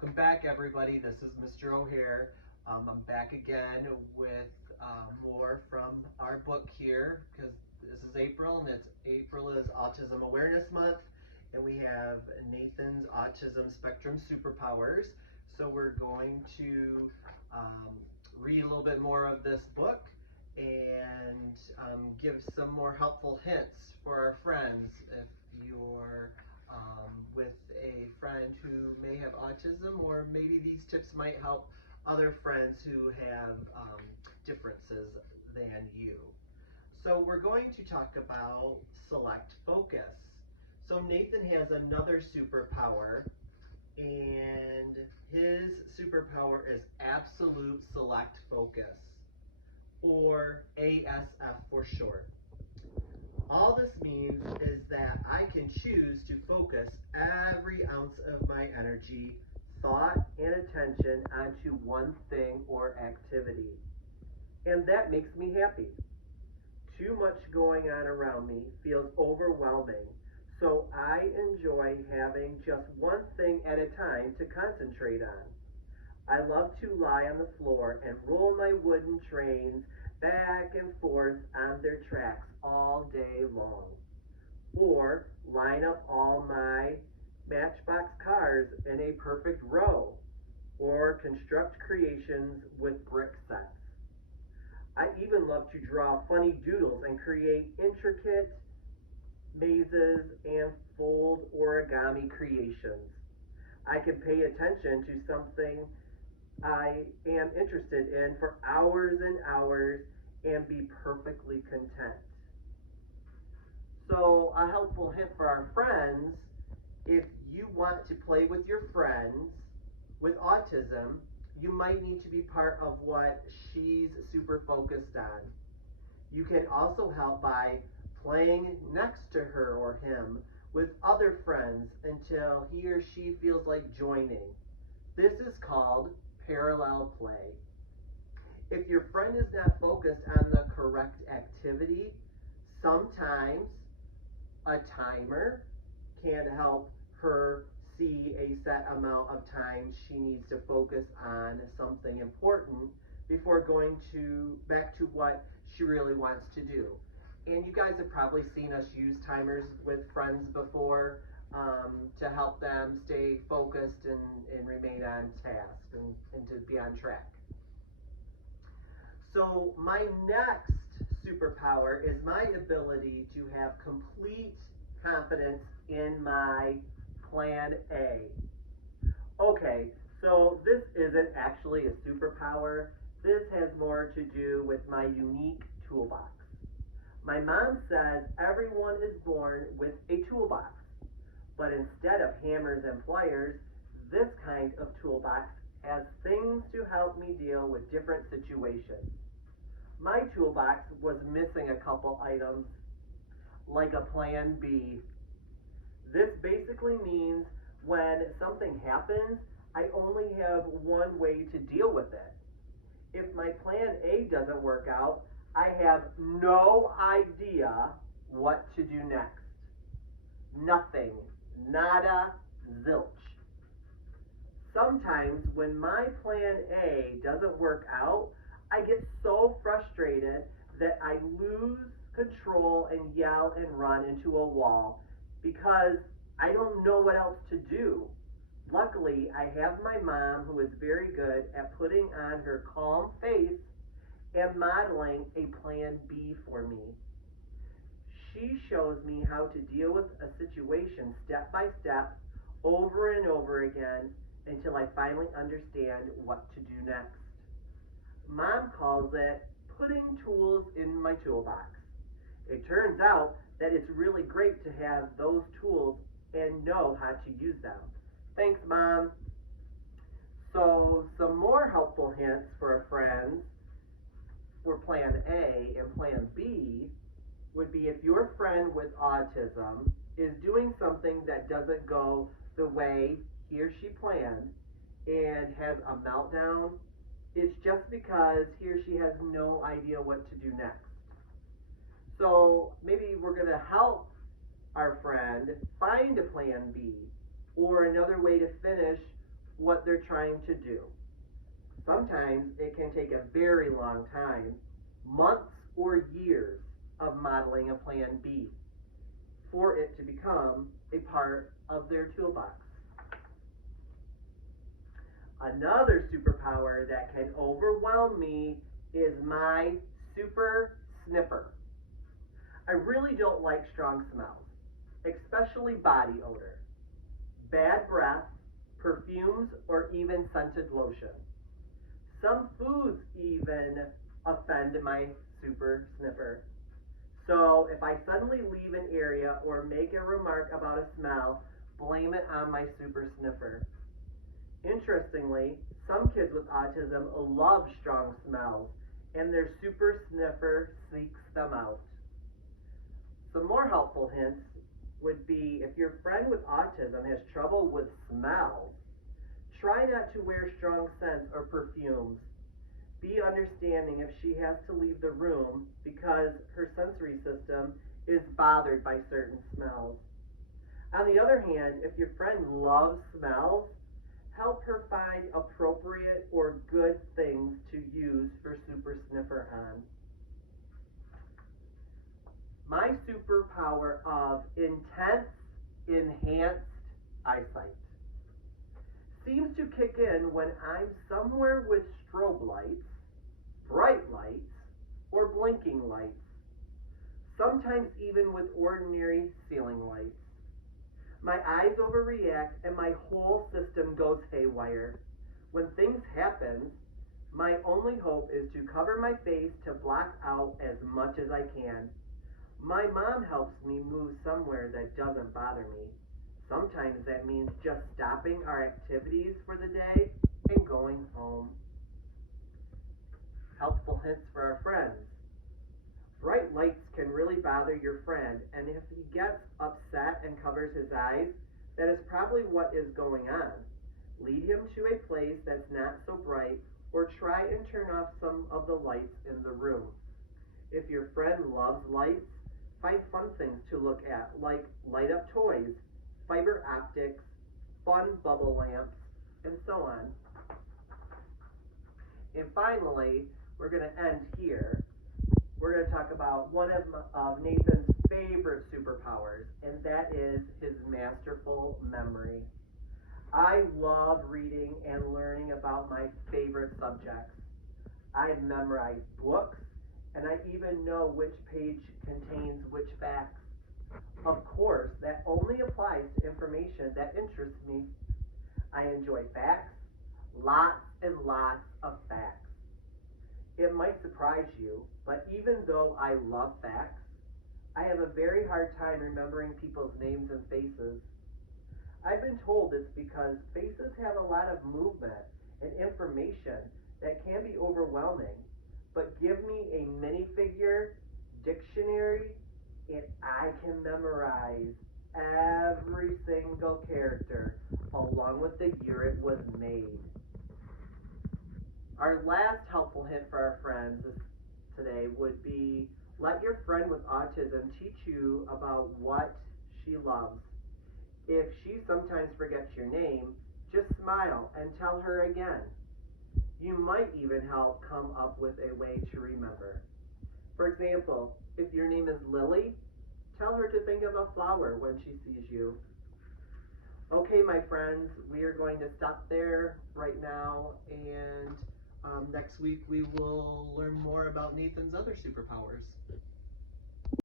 Welcome back, everybody. This is Mr. O'Hare. I'm back again with more from our book here because this is April, and April is Autism Awareness Month, and we have Nathan's Autism Spectrum Superpowers. So we're going to read a little bit more of this book and give some more helpful hints for our friends. If you're with a friend who may have autism, or maybe these tips might help other friends who have differences than you. So we're going to talk about select focus. So Nathan has another superpower, and his superpower is absolute select focus, or ASF for short. All this means is that I can choose to focus every ounce of my energy, thought, and attention onto one thing or activity. And that makes me happy. Too much going on around me feels overwhelming, so I enjoy having just one thing at a time to concentrate on. I love to lie on the floor and roll my wooden trains back and forth on their tracks all day long. Or line up all my Matchbox cars in a perfect row. Or construct creations with brick sets. I even love to draw funny doodles and create intricate mazes and fold origami creations. I can pay attention to something I am interested in for hours and hours and be perfectly content. So a helpful hint for our friends: if you want to play with your friends with autism, you might need to be part of what she's super focused on. You can also help by playing next to her or him with other friends until he or she feels like joining. This is called parallel play. If your friend is not focused on the correct activity, sometimes a timer can help her see a set amount of time she needs to focus on something important before going back to what she really wants to do. And you guys have probably seen us use timers with friends before to help them stay focused and remain on task and to be on track. So my next superpower is my ability to have complete confidence in my plan A. Okay, so this isn't actually a superpower. This has more to do with my unique toolbox. My mom says everyone is born with a toolbox, but instead of hammers and pliers, this kind of toolbox has things to help me deal with different situations. My toolbox was missing a couple items, like a plan B. This basically means when something happens, I only have one way to deal with it. If my plan A doesn't work out, I have no idea what to do next. Nothing. Nada. Zilch. Sometimes when my plan A doesn't work out, I get so frustrated that I lose control and yell and run into a wall because I don't know what else to do. Luckily, I have my mom, who is very good at putting on her calm face and modeling a plan B for me. She shows me how to deal with a situation step by step, over and over again, until I finally understand what to do next. Mom calls it putting tools in my toolbox. It turns out that it's really great to have those tools and know how to use them. Thanks, Mom. So some more helpful hints for a friend for plan A and plan B would be: if your friend with autism is doing something that doesn't go the way he or she planned and has a meltdown, it's just because he or she has no idea what to do next. So maybe we're going to help our friend find a plan B or another way to finish what they're trying to do. Sometimes it can take a very long time, months or years of modeling a plan B for it to become a part of their toolbox. Another superpower that can overwhelm me is my super sniffer. I really don't like strong smells, especially body odor, bad breath, perfumes, or even scented lotion. Some foods even offend my super sniffer. So if I suddenly leave an area or make a remark about a smell, blame it on my super sniffer. Interestingly, some kids with autism love strong smells, and their super sniffer seeks them out. Some more helpful hints would be if your friend with autism has trouble with smells, try not to wear strong scents or perfumes. Be understanding if she has to leave the room because her sensory system is bothered by certain smells. On the other hand, if your friend loves smells, help her find appropriate or good things to use her super sniffer on. My superpower of intense, enhanced eyesight seems to kick in when I'm somewhere with strobe lights, bright lights, or blinking lights, sometimes even with ordinary ceiling lights. My eyes overreact and my whole system goes haywire. When things happen, my only hope is to cover my face to block out as much as I can. My mom helps me move somewhere that doesn't bother me. Sometimes that means just stopping our activities for the day and going home. Helpful hints for our friends. Bright lights can really bother your friend, and if he gets upset and covers his eyes, that is probably what is going on. Lead him to a place that's not so bright, or try and turn off some of the lights in the room. If your friend loves lights, find fun things to look at, like light up toys, fiber optics, fun bubble lamps, and so on. And finally, we're going to end here. We're going to talk about one of Nathan's favorite superpowers, and that is his masterful memory. I love reading and learning about my favorite subjects. I memorize books, and I even know which page contains which facts. Of course, that only applies to information that interests me. I enjoy facts, lots and lots of facts. It might surprise you, but even though I love facts, I have a very hard time remembering people's names and faces. I've been told it's because faces have a lot of movement and information that can be overwhelming, but give me a minifigure dictionary and I can memorize every single character along with the year it was made. Our last helpful hint for our friends today would be let your friend with autism teach you about what she loves. If she sometimes forgets your name, just smile and tell her again. You might even help come up with a way to remember. For example, if your name is Lily, tell her to think of a flower when she sees you. Okay, my friends, we are going to stop there right now, and next week we will learn more about Nathan's other superpowers.